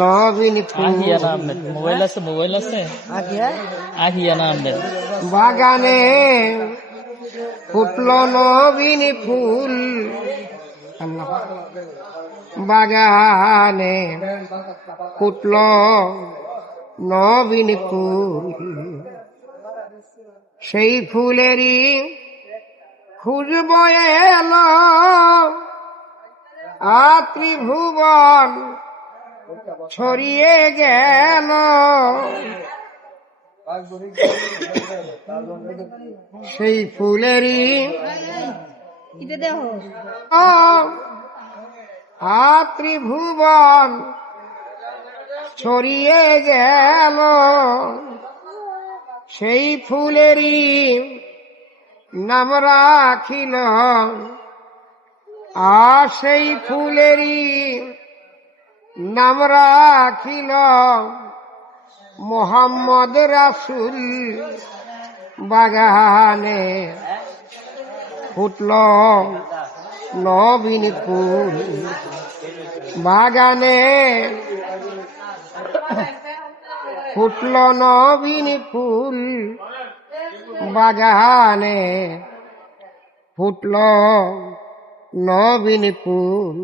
নবীন আহিয়ানা Ahmed mobile আছে আহিয়ানা আহমেদ বাগানে ফুটল নবীন ফুল, বাগানে ফুটল নবীন ফুল, সেই ফুলেরই খুঁজব এলো ত্রিভুবন ছড়িয়ে গেল, সেই ফুলেরই ত্রিভুবন ছড়িয়ে গেল, সেই ফুলেরই নাম রাখিল, সেই ফুলেরই নাম রাখিল মোহাম্মদ রাসূল। বাগানে ফুটল নবীন ফুল, বাগানে ফুটল নবীন ফুল, বাগানে ফুটল নবীন ফুল।